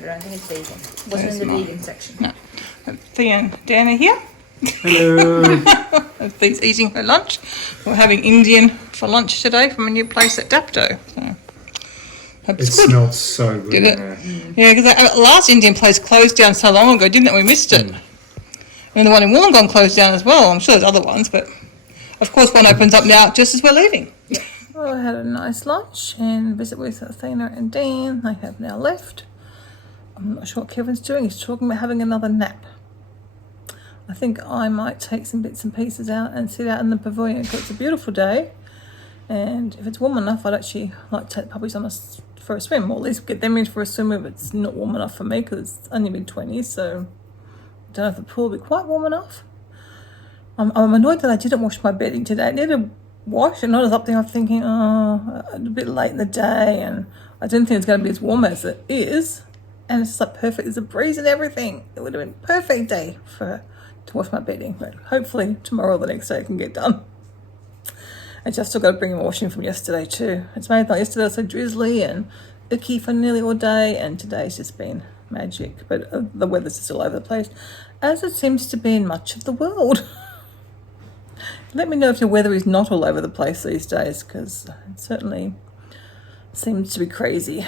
but I don't think it's vegan. Wasn't in the vegan section. No. Thea and Dan are here. Hello. Thea's eating her lunch. We're having Indian for lunch today from a new place at Dapto. So, hope It it's good. smelled so good. Did it? Yeah, because the last Indian place closed down so long ago, didn't it? We missed it. And the one in Wollongong closed down as well. I'm sure there's other ones, but of course one opens up now just as we're leaving. Yeah. Well, I had a nice lunch and visit with Athena and Dan. They have now left. I'm not sure what Kevin's doing. He's talking about having another nap. I think I might take some bits and pieces out and sit out in the pavilion because it's a beautiful day. And if it's warm enough, I'd actually like to take the puppies on for a swim, or at least get them in for a swim if it's not warm enough for me because it's only mid-20s, so I don't know if the pool will be quite warm enough. I'm annoyed that I didn't wash my bedding today. I need to wash, and I was up there thinking, oh, a bit late in the day, and I didn't think it was going to be as warm as it is. And it's like perfect. There's a breeze and everything. It would have been a perfect day to wash my bedding, but hopefully tomorrow or the next day I can get done. And I've still got to bring my washing from yesterday too. It's made like yesterday was so drizzly and icky for nearly all day, and today's just been magic. But the weather's just all over the place, as it seems to be in much of the world. Let me know if your weather is not all over the place these days, because it certainly seems to be crazy.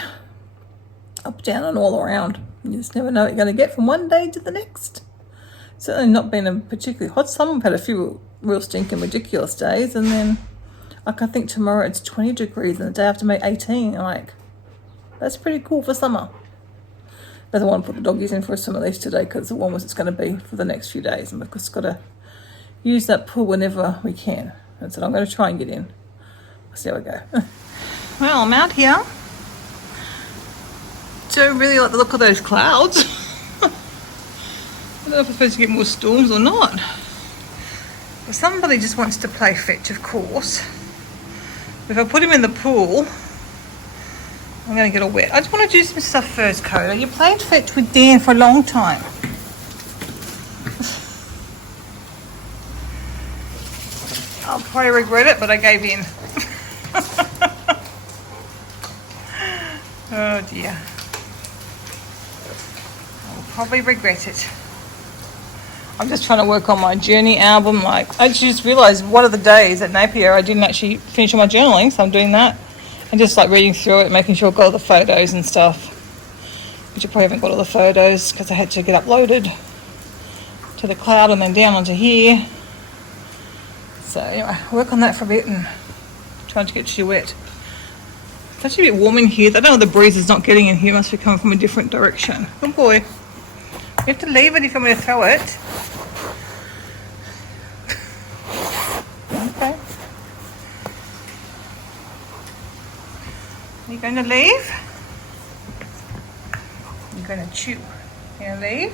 Up, down and all around. You just never know what you're going to get from one day to the next. Certainly not been a particularly hot summer. We've had a few real stinking ridiculous days, and then like I think tomorrow it's 20 degrees and the day after may 18. Like, that's pretty cool for summer. I don't want to put the doggies in for a swim at least today because the warmest it's going to be for the next few days, and we've just got to use that pool whenever we can. That's what I'm going to try and get in. We'll see how we go. Well, I'm out here. Don't really like the look of those clouds. I don't know if I'm supposed to get more storms or not. But somebody just wants to play fetch, of course. If I put him in the pool, I'm going to get all wet. I just want to do some stuff first, Coda. You played fetch with Dan for a long time. I'll probably regret it, but I gave in. Oh dear. I'll probably regret it. I'm just trying to work on my journey album. Like, I just realised one of the days at Napier I didn't actually finish all my journaling, so I'm doing that. And just like reading through it, making sure I've got all the photos and stuff. Which I probably haven't got all the photos because I had to get uploaded to the cloud and then down onto here. So anyway, work on that for a bit and trying to get you wet. It's actually a bit warm in here. I don't know, the breeze is not getting in here. It must be coming from a different direction. Good boy. You have to leave it if you want me to throw it. Okay. Are you going to leave? You're going to chew. You going to leave?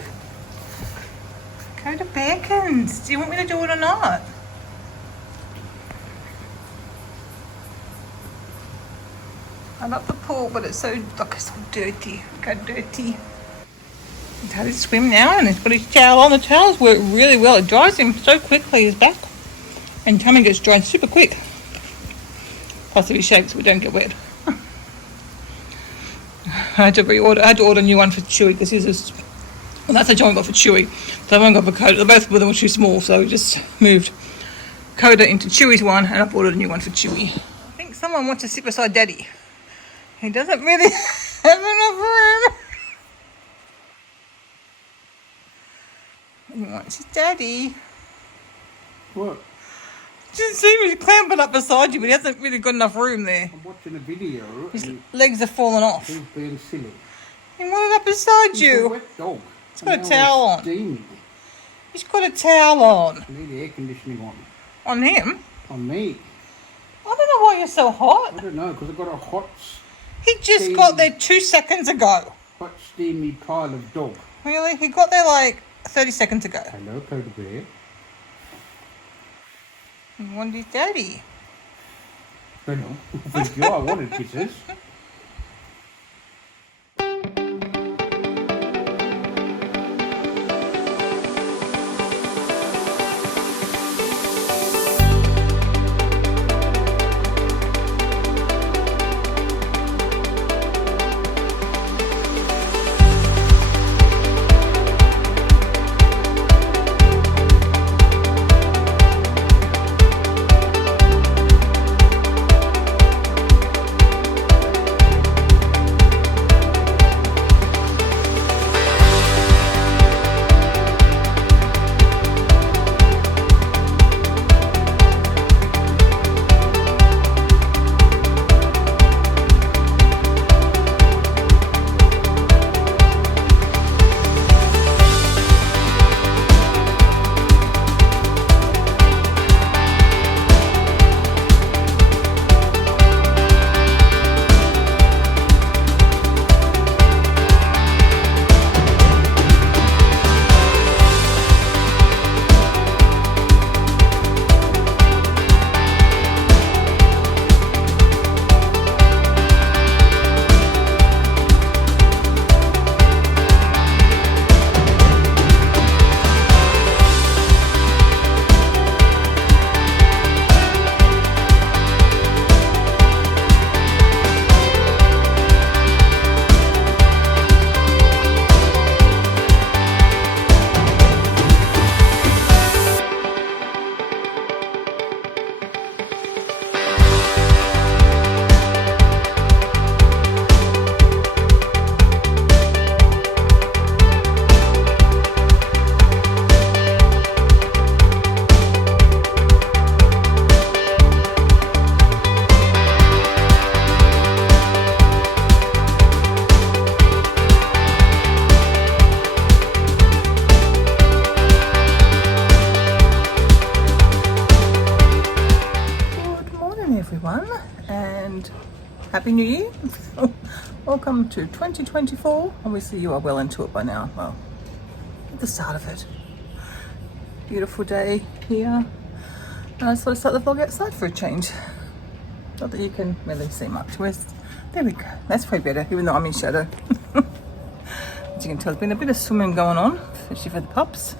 Go to Beckons. Do you want me to do it or not? I love the pool, but it's so dirty. Go dirty. He's had his swim now and he's got his towel on. The towels work really well. It dries him so quickly, his back and tummy gets dried super quick. Plus if he shakes, we don't get wet. I had to order a new one for Chewy because his is, well, that's a joint got for Chewy. So I haven't got for Coda. Both of them were too small, so we just moved Coda into Chewy's one and I've ordered a new one for Chewy. I think someone wants to sit beside Daddy. He doesn't really have enough room. He wants his daddy. What? Just see him clamping up beside you, but he hasn't really got enough room there. I'm watching a video. His legs have fallen off. He's being silly. He wanted up beside He's you. a wet dog. He's got a towel on. Steamy. He's got a towel on. I need the air conditioning on. On him? On me. I don't know why you're so hot. I don't know, because I've got a hot, He just got there 2 seconds ago. hot, steamy pile of dog. Really? He got there like 30 seconds ago. Hello, Coda Bear. He wanted his daddy. I know. Thank you. I wanted kisses. Happy New Year. Welcome to 2024. Obviously you are well into it by now. Well, at the start of it. Beautiful day here. And I just thought I'd start the vlog outside for a change. Not that you can really see much. There we go. That's probably better, even though I'm in shadow. As you can tell, there's been a bit of swimming going on, especially for the pups.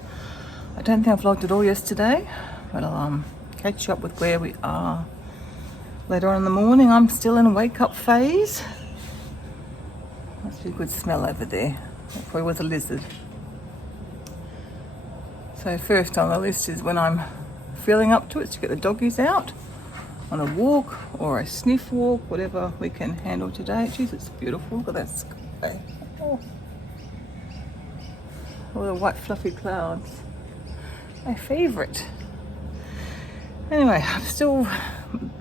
I don't think I vlogged at all yesterday, but I'll catch you up with where we are later on in the morning. I'm still in a wake up phase. Must be a good smell over there. That probably was a lizard. So first on the list is when I'm feeling up to it, to get the doggies out on a walk or a sniff walk, whatever we can handle today. Jeez, it's beautiful. Look at that sky. Oh. All the white fluffy clouds. My favourite. Anyway, I'm still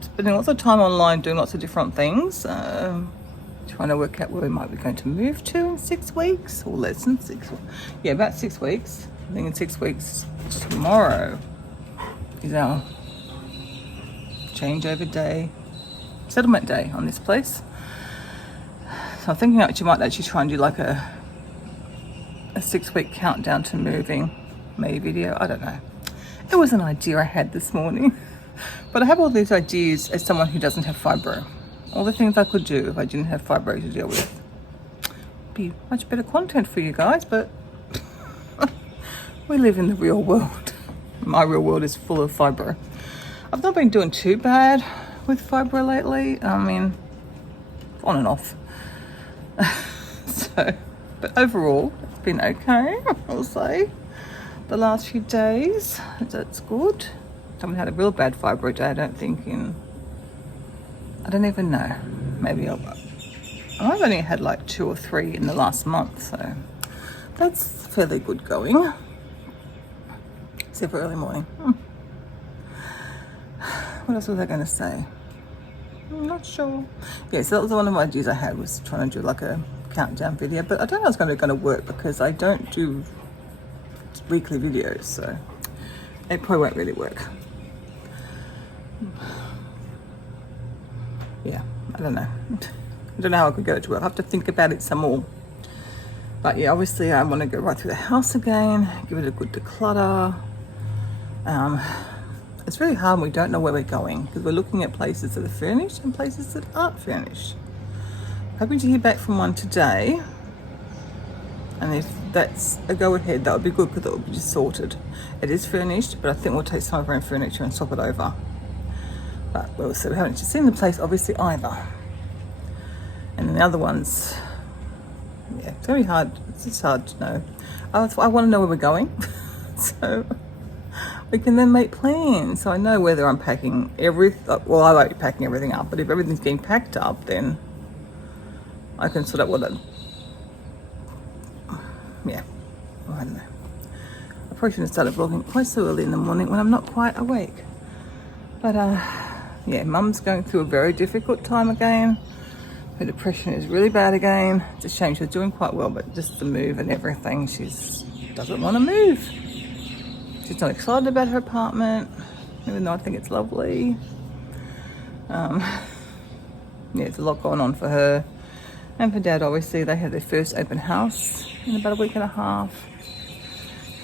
spending lots of time online doing lots of different things. Trying to work out where we might be going to move to in 6 weeks, or less than 6 weeks. Yeah, about 6 weeks. I think in 6 weeks, tomorrow is our changeover day, settlement day on this place. So I'm thinking actually might actually try and do like a 6-week countdown to moving May video. I don't know. It was an idea I had this morning. But I have all these ideas as someone who doesn't have fibro. All the things I could do if I didn't have fibro to deal with. Be much better content for you guys, but we live in the real world. My real world is full of fibro. I've not been doing too bad with fibro lately. I mean, on and off. But overall, it's been okay, I'll say. The last few days, that's good. I haven't had a real bad fibro day, I don't think, I don't even know. Maybe I've only had like 2 or 3 in the last month, so that's fairly good going. Except for early morning. What else was I going to say? I'm not sure. Yeah, so that was one of my ideas I had, was trying to do like a countdown video, but I don't know if it's going to work because I don't do weekly videos, so it probably won't really work. Yeah, I don't know. I don't know how I could get it to work. I have to think about it some more. But yeah, obviously I want to go right through the house again, give it a good declutter. It's really hard when we don't know where we're going because we're looking at places that are furnished and places that aren't furnished. Hoping to hear back from one today. And if that's a go ahead, that would be good because it will be just sorted. It is furnished, but I think we'll take some of our own furniture and swap it over. But we'll see. We haven't seen the place obviously either. And then the other ones, yeah, it's going to be hard. It's just hard to know. I want to know where we're going. So we can then make plans. So I know whether I'm packing well, I won't be packing everything up, but if everything's getting packed up, then I can sort out what yeah, I don't know. I probably shouldn't have started vlogging quite so early in the morning when I'm not quite awake. But yeah, Mum's going through a very difficult time again. Her depression is really bad again. It's a shame. She was doing quite well, but just the move and everything, she doesn't want to move. She's not excited about her apartment, even though I think it's lovely. Yeah, there's a lot going on for her. And for Dad, obviously, they had their first open house in about a week and a half.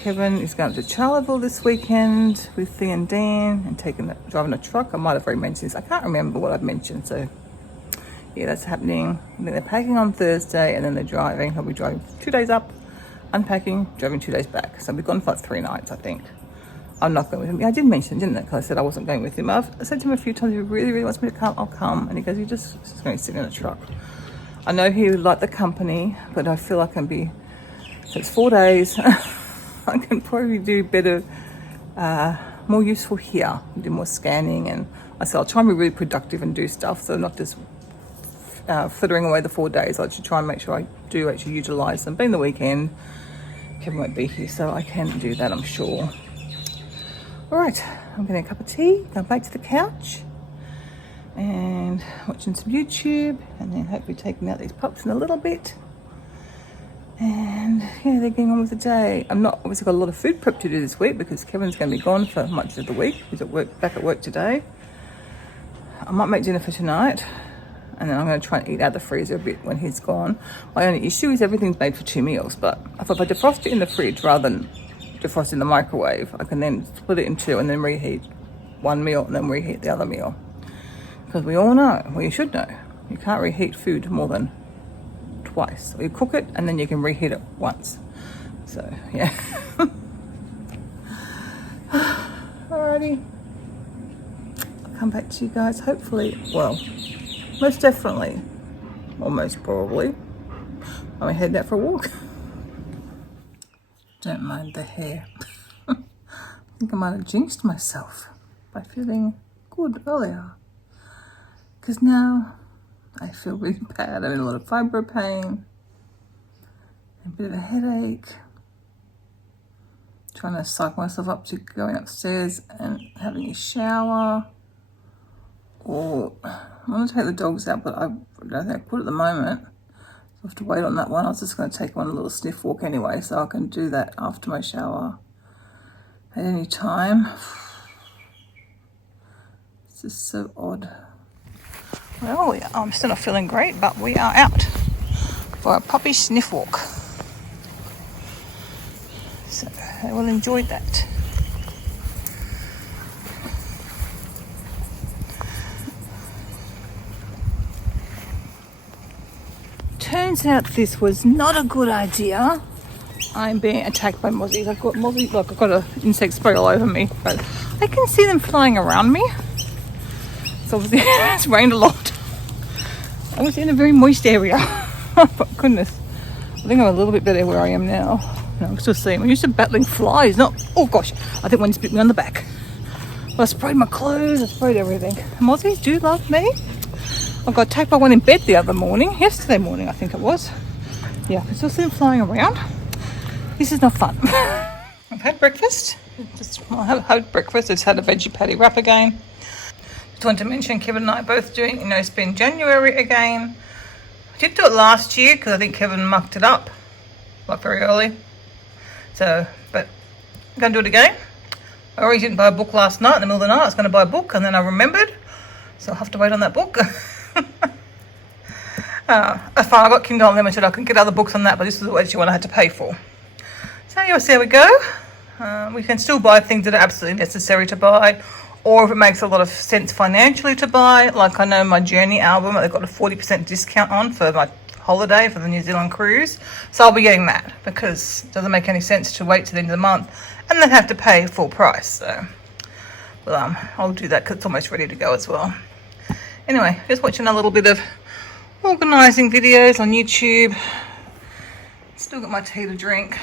Kevin is going to Charleville this weekend with Thea and Dan and driving a truck. I might have already mentioned this. I can't remember what I've mentioned. So, yeah, that's happening. And then they're packing on Thursday and then they're driving. He'll be driving 2 days up, unpacking, driving 2 days back. So we've gone for like 3 nights, I think. I'm not going with him. Yeah, I did mention, didn't I? Because I said I wasn't going with him. I said to him a few times, if he really, really wants me to come, I'll come. And he goes, he's just going to sit in a truck. I know he would like the company, but I feel I can be, so it's 4 days. I can probably do better, more useful here, do more scanning. And I said, I'll try and be really productive and do stuff. So not just frittering away the 4 days. I should try and make sure I do actually utilise them. Being the weekend, Kevin won't be here, so I can do that, I'm sure. All right, I'm getting a cup of tea, go back to the couch and watching some YouTube, and then hopefully taking out these pups in a little bit. And yeah, they're getting on with the day. I'm not obviously got a lot of food prep to do this week because Kevin's going to be gone for much of the week. He's back at work today. I might make dinner for tonight. and then I'm going to try and eat out the freezer a bit when he's gone. My only issue is everything's made for 2 meals, but I thought if I defrost it in the fridge rather than defrost in the microwave, I can then split it in 2 and then reheat 1 meal and then reheat the other meal. Because we all know, well, you should know, you can't reheat food more than twice. So you cook it and then you can reheat it once. So yeah. Alrighty, I'll come back to you guys hopefully, well, most definitely, or most probably, I'm heading out for a walk. Don't mind the hair. I think I might have jinxed myself by feeling good earlier, because now I feel really bad. I'm in a lot of fibro pain, a bit of a headache, trying to psych myself up to going upstairs and having a shower, or I want to take the dogs out, but I don't think I could at the moment. I have to wait on that one. I was just going to take one a little sniff walk anyway, so I can do that after my shower at any time. It's just so odd. Well, I'm still not feeling great, but we are out for a puppy sniff walk. So I will enjoy that. Turns out this was not a good idea. I'm being attacked by mozzies. I've got mozzies, look, I've got an insect spray all over me, but I can see them flying around me. So obviously it's rained a lot. I was in a very moist area. But goodness, I think I'm a little bit better where I am now. No, I'm still seeing. I'm used to battling flies, not, oh gosh, I think one just bit me on the back. But I sprayed my clothes, I sprayed everything. Mozzies do love me. I got attacked by one in bed the other morning, yesterday morning I think it was. Yeah, I can still see them flying around. This is not fun. I've had breakfast. I've had breakfast. It's had a veggie patty wrap again. Just wanted to mention Kevin and I are both doing No Spin January again. I did do it last year because I think Kevin mucked it up like very early. So, but I'm going to do it again. I already didn't buy a book last night in the middle of the night. I was going to buy a book and then I remembered. So I'll have to wait on that book. That's fine. I got Kindle Unlimited. I can get other books on that, but this is the one I had to pay for. So you'll see how we go. We can still buy things that are absolutely necessary to buy, or if it makes a lot of sense financially to buy. Like I know my Journey album, they've got a 40% discount on for my holiday for the New Zealand cruise. So I'll be getting that because it doesn't make any sense to wait till the end of the month and then have to pay full price. So well, I'll do that because it's almost ready to go as well. Anyway, just watching a little bit of organising videos on YouTube. Still got my tea to drink.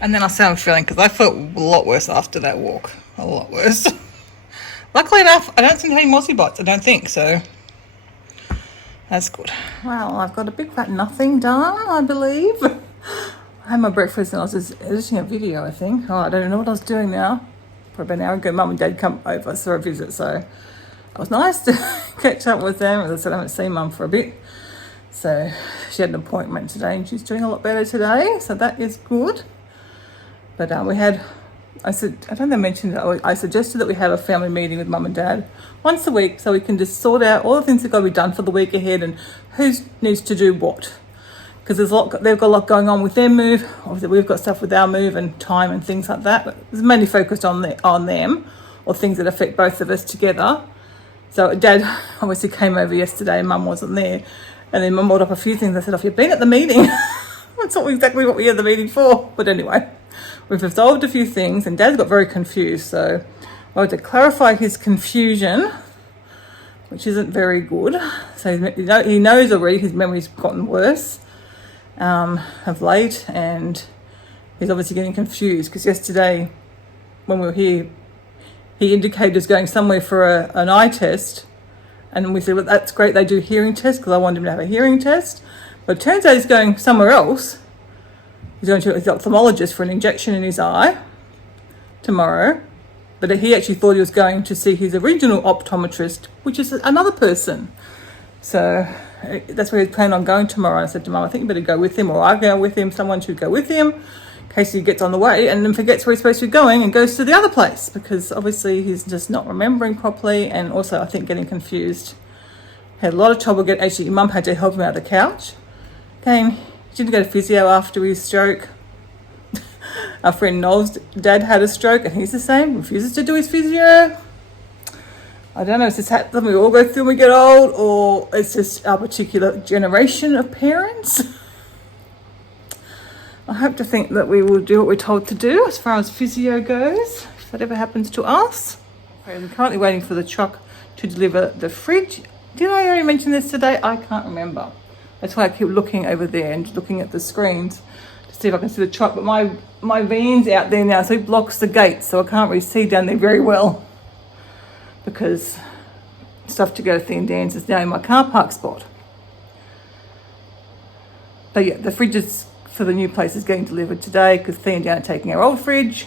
And then I'll see how I'm feeling because I felt a lot worse after that walk. A lot worse. Luckily enough, I don't seem to have any mozzie bites. I don't think so. That's good. Well, I've got a big fat nothing done, I believe. I had my breakfast and I was just editing a video, I think. Oh, I don't know what I was doing now. Probably about an hour ago, Mum and Dad come over for a visit, so it was nice to catch up with them. As I said, I haven't seen Mum for a bit. So she had an appointment today and she's doing a lot better today, so that is good. But I suggested that we have a family meeting with Mum and Dad once a week so we can just sort out all the things that got to be done for the week ahead and who needs to do what. Because they've got a lot going on with their move. Obviously, we've got stuff with our move and time and things like that. But it's mainly focused on them or things that affect both of us together. So Dad obviously came over yesterday and Mum wasn't there. And then Mum brought up a few things. I said, "Oh, you've been at the meeting." That's not exactly what we had the meeting for. But anyway, we've resolved a few things and Dad's got very confused. So I had to clarify his confusion, which isn't very good. So he knows already his memory's gotten worse of late, and he's obviously getting confused because yesterday when we were here, he indicated he was going somewhere for an eye test, and we said, well, that's great, they do hearing tests, because I wanted him to have a hearing test. But it turns out he's going somewhere else. He's going to his ophthalmologist for an injection in his eye tomorrow. But he actually thought he was going to see his original optometrist, which is another person. So that's where he's planning on going tomorrow. I said to Mum, I think you better go with him, or I'll go with him. Someone should go with him in case he gets on the way and then forgets where he's supposed to be going and goes to the other place, because obviously he's just not remembering properly, and also I think getting confused Had a lot of trouble getting, actually Mum had to help him out of the couch. He didn't go to physio after his stroke. Our friend Noel's dad had a stroke and he's the same, refuses to do his physio. I don't know, it's just something we all go through when we get old, or it's just our particular generation of parents. I hope to think that we will do what we're told to do as far as physio goes, if that ever happens to us. I'm currently waiting for the truck to deliver the fridge. Did I already mention this today? I can't remember. That's why I keep looking over there and looking at the screens to see if I can see the truck. But my van's out there now, so it blocks the gate, so I can't really see down there very well, because stuff to go to Thea and Dan's is now in my car park spot. But yeah, the fridge is for the new place is getting delivered today, because Thea and Dan are taking our old fridge.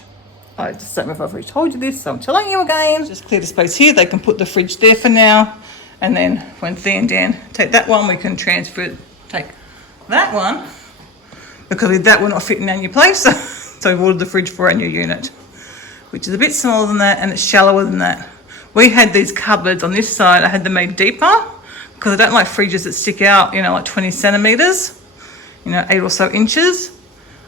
I just don't know if I've already told you this, so I'm telling you again. Just clear the space here. They can put the fridge there for now, and then when Thea and Dan take that one, we can take that one, because with that we're not fitting in our new place. So we've ordered the fridge for our new unit, which is a bit smaller than that and it's shallower than that. We had these cupboards on this side. I had them made deeper because I don't like fridges that stick out, you know, like 20 centimetres, you know, 8 or so inches.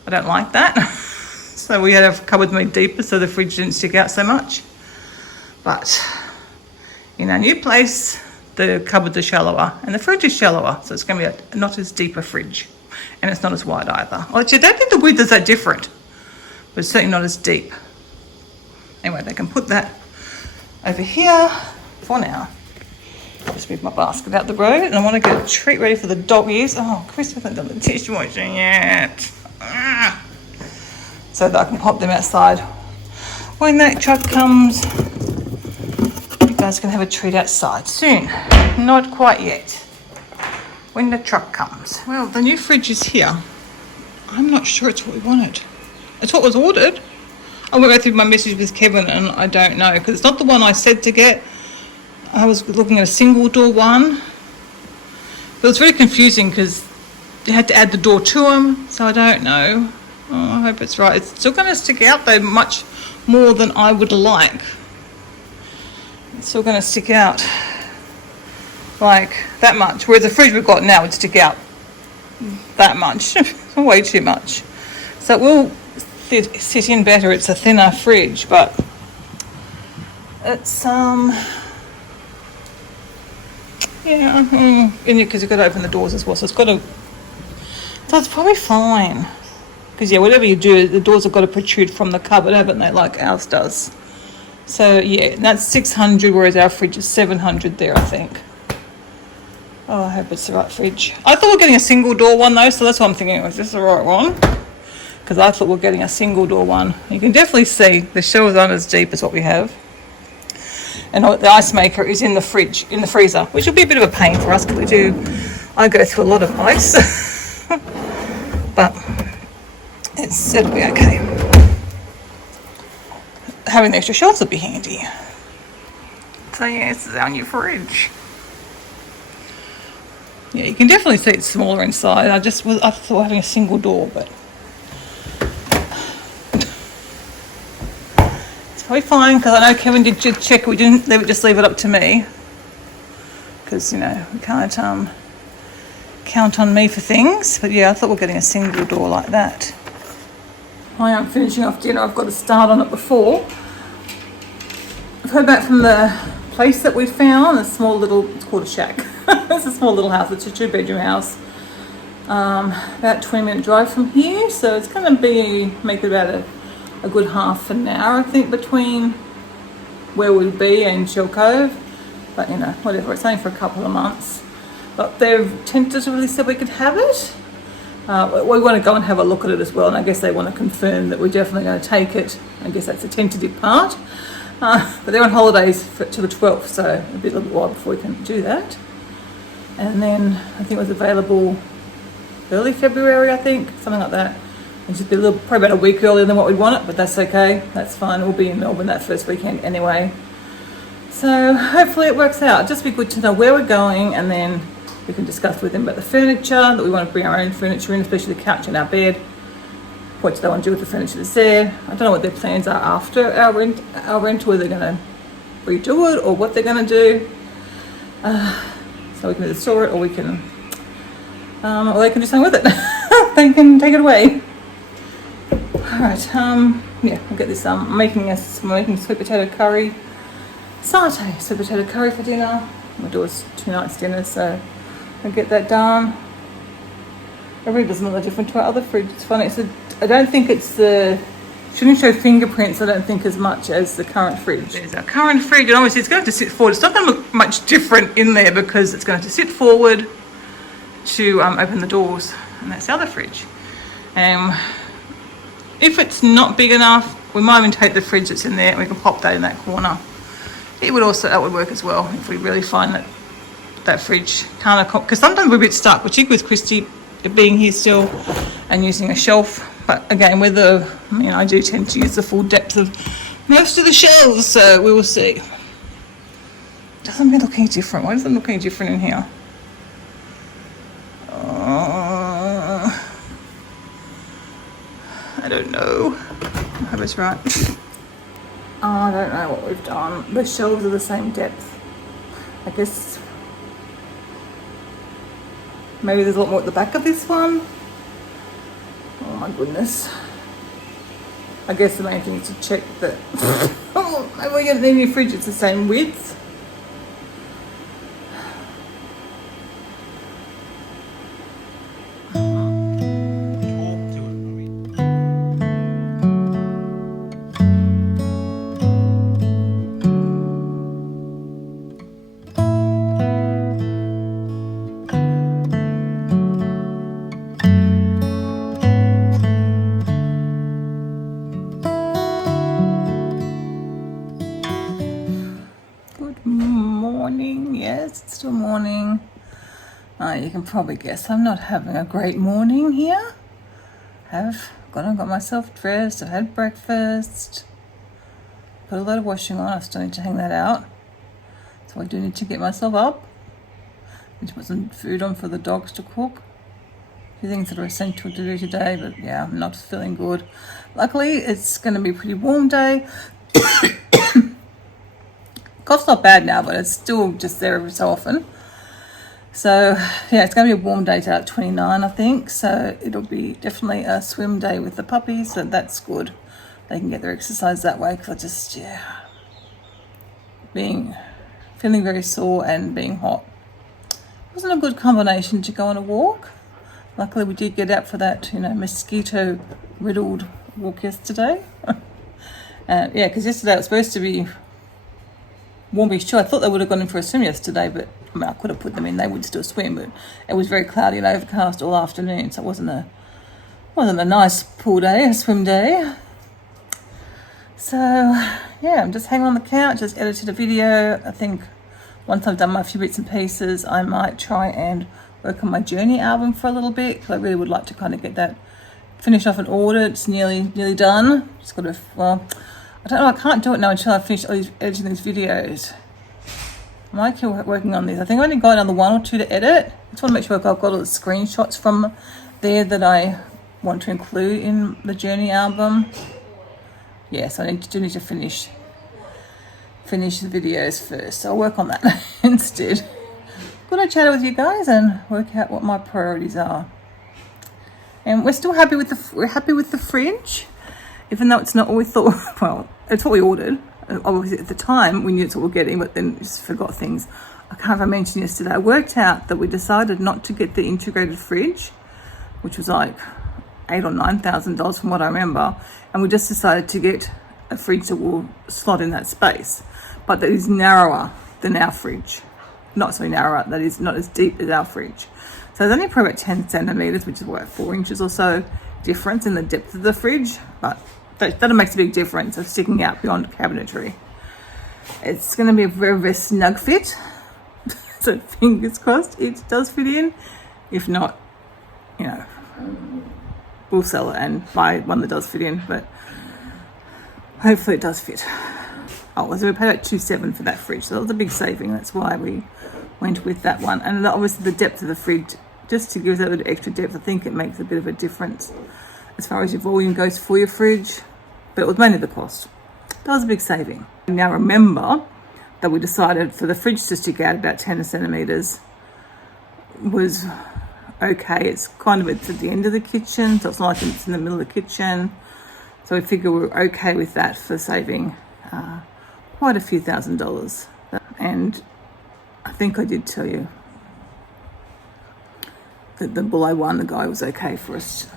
I don't like that. So we had our cupboards made deeper so the fridge didn't stick out so much. But in our new place, the cupboards are shallower and the fridge is shallower. So it's going to be not as deep a fridge, and it's not as wide either. Actually, I don't think the width is that different, but it's certainly not as deep. Anyway, they can put that over here for now. Just move my basket out the road, and I want to get a treat ready for the doggies. Oh, Chris hasn't done the dishwashing yet. So that I can pop them outside. When that truck comes, you guys can have a treat outside soon. Not quite yet. When the truck comes. Well, the new fridge is here. I'm not sure it's what we wanted. It's what was ordered. I went back through my message with Kevin and I don't know, because it's not the one I said to get. I was looking at a single door one. But it was very confusing because you had to add the door to them, so I don't know. Oh, I hope it's right. It's still going to stick out though much more than I would like. It's still going to stick out like that much, whereas the fridge we've got now would stick out that much. Way too much. So it will sit in better. It's a thinner fridge, but it's yeah, because you've got to open the doors as well, so it's got to, so it's probably fine, because yeah, whatever you do, the doors have got to protrude from the cupboard, haven't they, like ours does. So yeah, that's 600, whereas our fridge is 700 there, I think. Oh, I hope it's the right fridge. I thought we were getting a single door one though, so that's what I'm thinking, is this the right one? Because I thought we were getting a single door one. You can definitely see the shelves aren't as deep as what we have. And the ice maker is in the fridge, in the freezer, which will be a bit of a pain for us because I go through a lot of ice. But it'll be okay. Having the extra shelves will be handy. So yeah, this is our new fridge. Yeah, you can definitely see it's smaller inside. I thought having a single door, but it's probably fine, because I know Kevin did check. We didn't just leave it up to me, because you know we can't count on me for things. But yeah, I thought we were getting a single door like that. I am finishing off dinner. I've got to start on it before. I've heard back from the place that we found, a small little, it's called a shack. It's a small little house. It's a 2-bedroom house. About 20-minute drive from here. So it's going to make it about a good half an hour, I think, between where we'd be and Shell Cove. But, you know, whatever. It's only for a couple of months. But they've tentatively said we could have it. We want to go and have a look at it as well. And I guess they want to confirm that we're definitely going to take it. I guess that's the tentative part. But they're on holidays to the 12th, so a little while before we can do that. And then I think it was available early February, I think, something like that. It's just probably about a week earlier than what we'd want it, but that's okay. That's fine. We'll be in Melbourne that first weekend anyway. So hopefully it works out. Just be good to know where we're going, and then we can discuss with them about the furniture, that we want to bring our own furniture in, especially the couch and our bed. What do they want to do with the furniture that's there? I don't know what their plans are after our rental, whether they're going to redo it or what they're going to do. So we can either store it or we can, or they can do something with it. They can take it away. Alright, yeah, we'll get this, I'm making sweet potato curry, satay sweet potato curry for dinner. We'll do 2 nights dinner, so I'll get that done. It really doesn't look different to our other fridge. It's funny, I don't think shouldn't show fingerprints, I don't think, as much as the current fridge. There's our current fridge, and obviously it's going to have to sit forward. It's not going to look much different in there because it's going to have to sit forward to open the doors, and that's the other fridge. If it's not big enough, we might even take the fridge that's in there and we can pop that in that corner. That would work as well if we really find that fridge can't, because sometimes we're a bit stuck, particularly with Christy being here still and using a shelf. But again, I do tend to use the full depth of most of the shelves, so we will see. Doesn't it look any different? Why doesn't it look any different in here? I don't know. I hope it's right. I don't know what we've done. The shelves are the same depth. I guess maybe there's a lot more at the back of this one. Oh my goodness. I guess the main thing is to check that maybe we get a new fridge, it's the same width. It's still morning. You can probably guess I'm not having a great morning here. I've got myself dressed, I've had breakfast, put a lot of washing on, I still need to hang that out. So I do need to get myself up. Need to put some food on for the dogs to cook. A few things that are essential to do today, but yeah, I'm not feeling good. Luckily, it's going to be a pretty warm day. Cough's not bad now, but it's still just there every so often. So yeah, it's going to be a warm day to 29, I think. So it'll be definitely a swim day with the puppies, so that's good. They can get their exercise that way, because I just, feeling very sore and being hot. Wasn't a good combination to go on a walk. Luckily we did get out for that, mosquito riddled walk yesterday. Yeah, because yesterday it was supposed to be warmish too. I thought they would have gone in for a swim yesterday, but I could have put them in, they would still swim, but it was very cloudy and overcast all afternoon, so it wasn't a nice pool day, a swim day. So yeah, I'm just hanging on the couch, just edited a video. I think once I've done my few bits and pieces, I might try and work on my journey album for a little bit, because I really would like to kind of get that finished off and ordered. It's nearly done. Just got to, I don't know, I can't do it now until I finish editing these videos. I might keep working on these. I think I only got another 1 or 2 to edit. I just want to make sure I've got all the screenshots from there that I want to include in the journey album. Yes, I do need to finish the videos first. So I'll work on that instead. Good, I chatted with you guys and work out what my priorities are. And we're still happy with the fridge, even though it's not what we thought. Well, it's what we ordered. Obviously at the time we knew it's what we're getting, but then just forgot things. I can't remember if I mentioned yesterday, I worked out that we decided not to get the integrated fridge, which was like $8,000 or $9,000 from what I remember, and we just decided to get a fridge that will slot in that space, but that is narrower than our fridge. Not so narrower, that is not as deep as our fridge. So there's only probably about 10 centimeters, which is what, 4 inches or so difference in the depth of the fridge, but that makes a big difference of sticking out beyond cabinetry. It's going to be a very, very snug fit. So fingers crossed it does fit in. If not, we'll sell it and buy one that does fit in, but hopefully it does fit. Oh, so we paid about $2,700 for that fridge, so that was a big saving. That's why we went with that one. And obviously the depth of the fridge, just to give us that little extra depth, I think it makes a bit of a difference as far as your volume goes for your fridge, but it was mainly the cost. That was a big saving. Now remember that we decided for the fridge to stick out about 10 centimeters was okay. It's kind of, it's at the end of the kitchen, so it's not like it's in the middle of the kitchen. So we figure we're okay with that for saving quite a few $1,000s. And I think I did tell you that the below one, the guy was okay for us.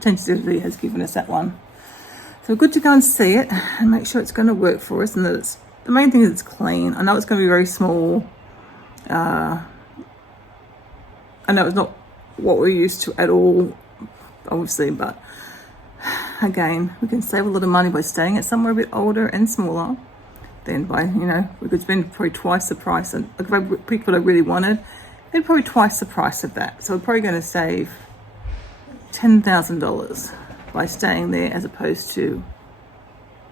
Tentatively has given us that one. So we're good to go and see it and make sure it's going to work for us, and that it's, the main thing is it's clean. I know it's going to be very small. I know it's not what we're used to at all, obviously, but again, we can save a lot of money by staying at somewhere a bit older and smaller than by, you know, we could spend probably twice the price. And if I picked what I really wanted, it'd probably twice the price of that. So we're probably going to save $10,000 by staying there, as opposed to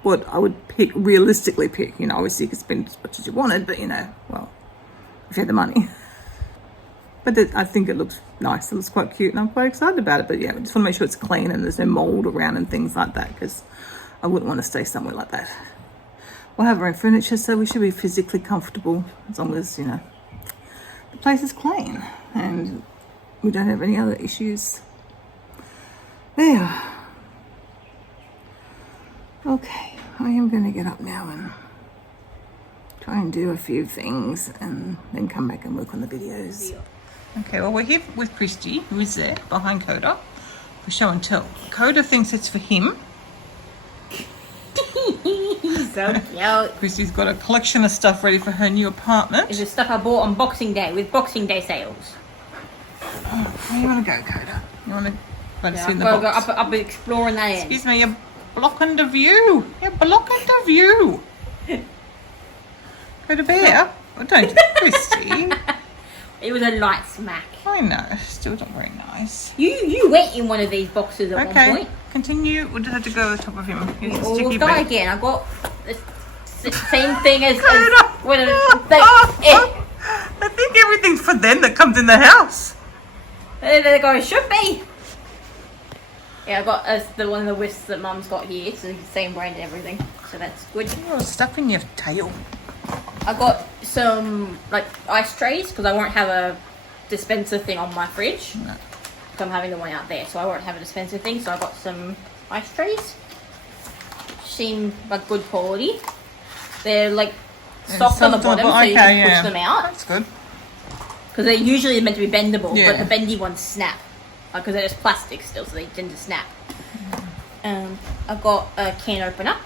what I would realistically pick. You know, obviously you could spend as much as you wanted, but you know, well, if you had the money. But I think it looks nice. It looks quite cute, and I'm quite excited about it. But yeah, I just want to make sure it's clean and there's no mold around and things like that, because I wouldn't want to stay somewhere like that. We'll have our own furniture, so we should be physically comfortable as long as, you know, the place is clean and we don't have any other issues. There. Okay, I am going to get up now and try and do a few things and then come back and work on the videos. Okay, well, we're here with Christy, who is there behind Coda, for show and tell. Coda thinks it's for him. So cute. Christy's got a collection of stuff ready for her new apartment. It's the stuff I bought on Boxing Day with Boxing Day sales. Oh, where do you want to go, Coda? You want to let us Yeah, see in the I've box? got to go up exploring that end. Excuse me, you're blocking the view. You're blocking the view. Coda Bear? Oh, don't, Christy. It was a light smack. I know, still not very nice. You went in one of these boxes at one point. Continue. We'll just have to go over the top of him. Here's a We'll sticky start bit. again. I got the same thing as when I think everything's for them that comes in the house. they go, it should be. Yeah, I got the one of the whisks that Mum's got here. So the same brand and everything. So that's good. Oh, stuff in your tail. I got some like ice trays because I won't have a dispenser thing on my fridge. No. So I'm having the one out there, so I won't have a dispenser thing. So I got some ice trays. Seem like good quality. They're like soft on the bottom, so you can push them out. That's good. Because they're usually meant to be bendable, Yeah. but the bendy ones snap. Because they're just plastic still, so they tend to snap. I've got a can opener.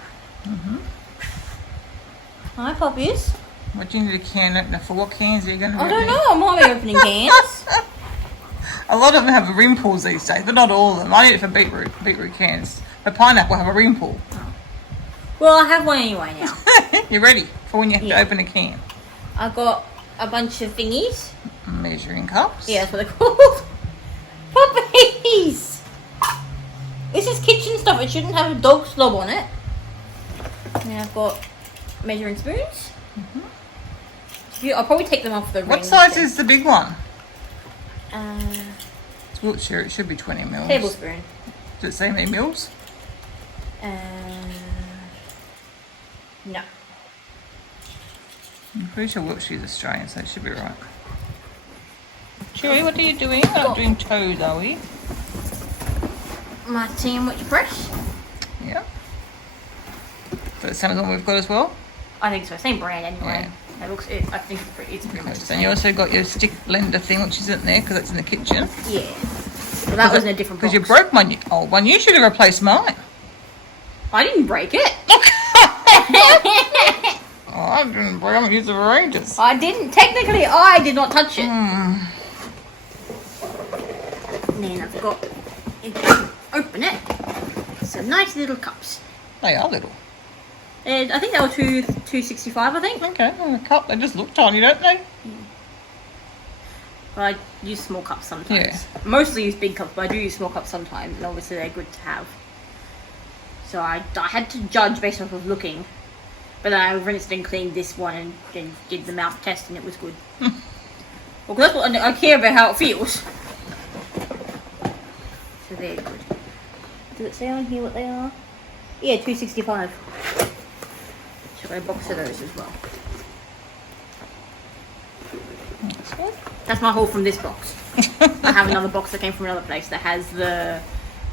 Hi, puppies. What do you need a can opener for? What cans are you going to I don't know. I'm always opening cans. A lot of them have rim pulls these days, but not all of them. I need it for beetroot cans. But pineapple have a rim pull. Well, I have one anyway now. You're ready for when you have to open a can. I've got a bunch of thingies. Measuring cups. Yeah, that's what they're called. Puppies! This is kitchen stuff. It shouldn't have a dog slob on it. And I've got measuring spoons. I'll probably take them off the ring. What size is the big one? It's Wiltshire, it should be 20 mils. tablespoon. Does it say how many mils? No. I'm pretty sure Wiltshire's Australian, so it should be right. Chewy, what are you doing? We're not doing toes, are we? My sandwich fresh. Yeah. So it's the same as one we've got as well? I think so. Same brand anyway. Yeah. It looks. I think it's pretty much the And same. you also got your stick blender thing, which isn't there because it's in the kitchen. Yeah. Well, that was in a different box. Because you broke my old one. You should have replaced mine. I didn't break it. Oh, I didn't break it. I haven't used it for ages. I didn't. Technically, I did not touch it. And then I've got. If I can open it. Some nice little cups. They are little. And I think they were $2.65. I think. Okay, well, a cup. They just look tiny, don't they? But I use small cups sometimes. Yeah. Mostly use big cups, but I do use small cups sometimes. And obviously, they're good to have. So I had to judge based off of looking. But then I rinsed and cleaned this one and did the mouth test, and it was good. Well, 'cause that's what I care about, how it feels. So they're good. Does it say on here what they are? Yeah, $2.65. Should I box of those as well? That's good. That's my haul from this box. I have another box that came from another place that has the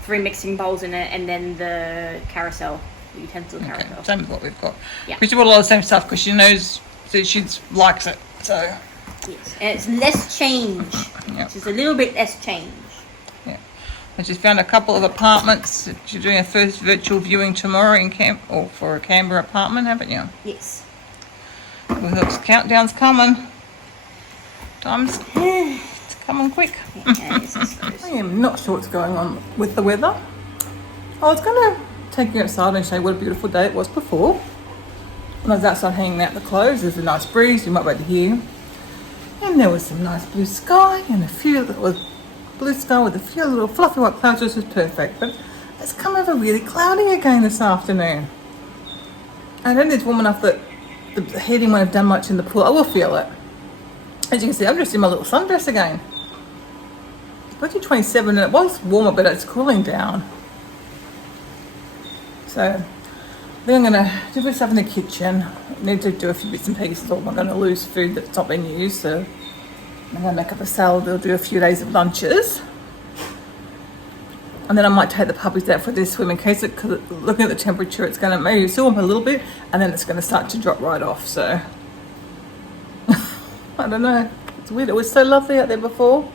3 mixing bowls in it and then the carousel, the utensil carousel. Okay, same as what we've got. Yeah. Chrissy bought a lot of the same stuff because she knows that she likes it. So. Yes, and it's less change. Yep. It's just a little bit less change. Yeah. And she's found a couple of apartments. She's doing her first virtual viewing tomorrow for a Canberra apartment, haven't you? Yes. Well, the countdown's coming. It's coming quick. I am not sure what's going on with the weather. I was going to take you outside and show you what a beautiful day it was before. When I was outside hanging out the clothes, there's a nice breeze, you might be able to hear. And there was some nice blue sky and blue sky with a few little fluffy white clouds, which was perfect. But it's come over really cloudy again this afternoon. I don't think it's warm enough that the heating won't have done much in the pool. I will feel it. As you can see, I'm just in my little sundress again. It's supposed to be 27 and it was warmer, but it's cooling down. So I think I'm going to do myself in the kitchen. I need to do a few bits and pieces, or I'm going to lose food that's not been used. So I'm going to make up a salad. We'll do a few days of lunches. And then I might take the puppies out for their swim in case because looking at the temperature, it's going to maybe still warm a little bit and then it's going to start to drop right off. So I don't know. It's weird. It was so lovely out there before.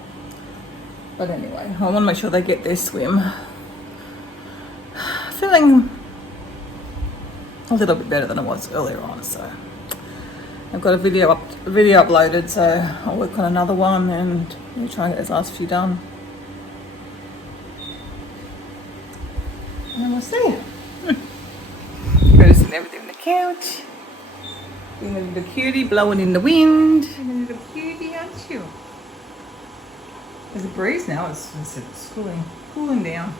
But anyway, I want to make sure they get their swim. Feeling a little bit better than I was earlier on. So I've got a video uploaded, so I'll work on another one and we'll try and get those last few done. And then we'll see. Noticing everything on the couch. Being a little cutie, blowing in the wind. Being a little cutie, aren't you? There's a breeze now. It's cooling down.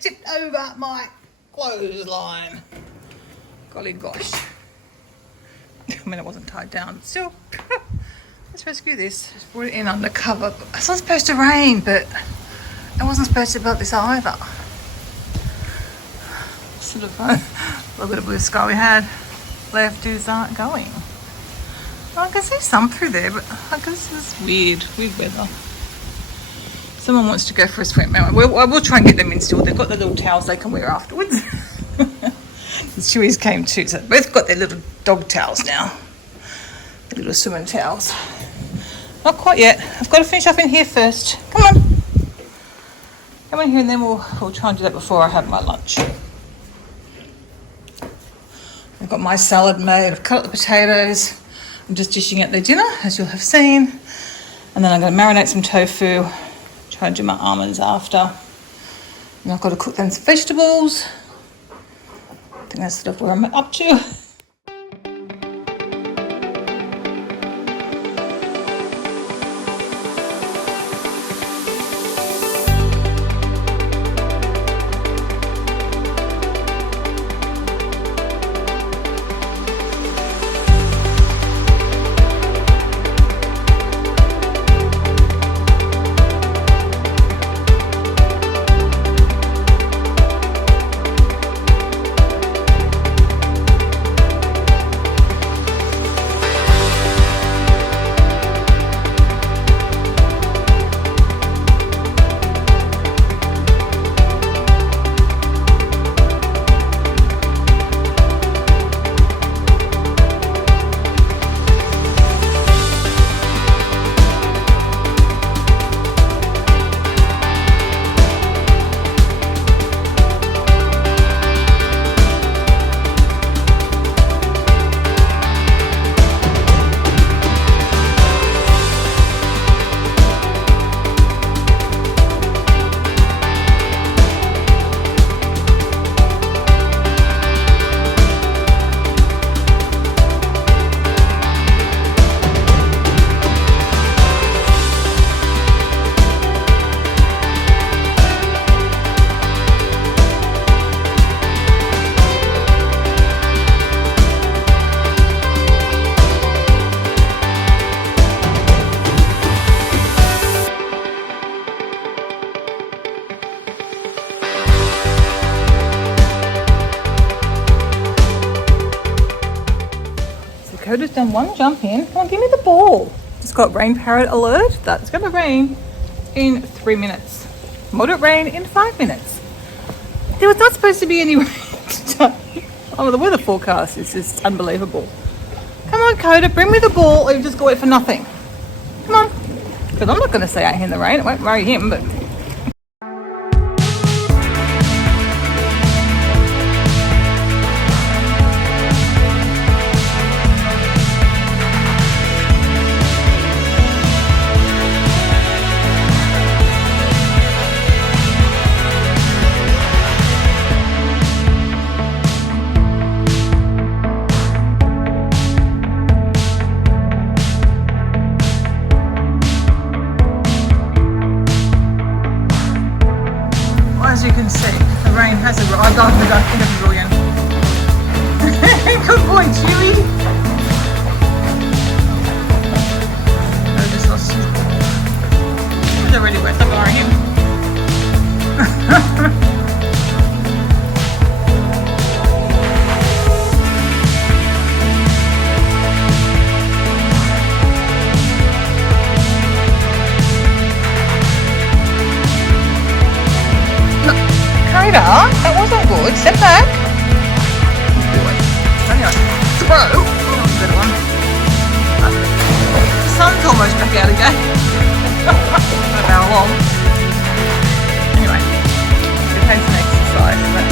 tipped over my clothesline. Golly gosh. I mean, it wasn't tied down, but still. Let's rescue this. Just brought it in undercover. It's not supposed to rain, but it wasn't supposed to be like this either. Sort of a little bit of blue sky we had. lefties aren't going. I can see some through there, but I guess it's weird weather. Someone wants to go for a swim. I will try and get them in still. They've got the little towels they can wear afterwards. The Chewies came too, so they've both got their little dog towels now. The little swimming towels. Not quite yet. I've got to finish up in here first. Come on. Come in here and then we'll try and do that before I have my lunch. I've got my salad made. I've cut up the potatoes. I'm just dishing out their dinner, as you'll have seen. And then I'm going to marinate some tofu. Try and do my almonds after. And I've got to cook them some vegetables. I think that's sort of where I'm up to. Dakota's done one jump in. Come on, give me the ball. It's got rain parrot alert. That's going to rain in 3 minutes. Moderate rain in 5 minutes. There was not supposed to be any rain today. Oh, the weather forecast is just unbelievable. Come on, Coda, bring me the ball or you just go wait for nothing. Come on. Because I'm not going to stay out here in the rain. It won't worry him, but... As you can see, the rain has arrived. Oh, the duck is brilliant. Good boy, Chewy. I just lost his ball. He's already wet. I'm borrowing him. That wasn't good. Step back. Anyway, throw. Oh, good one. The sun's almost back out again. Not how long. Anyway, it takes an exercise, but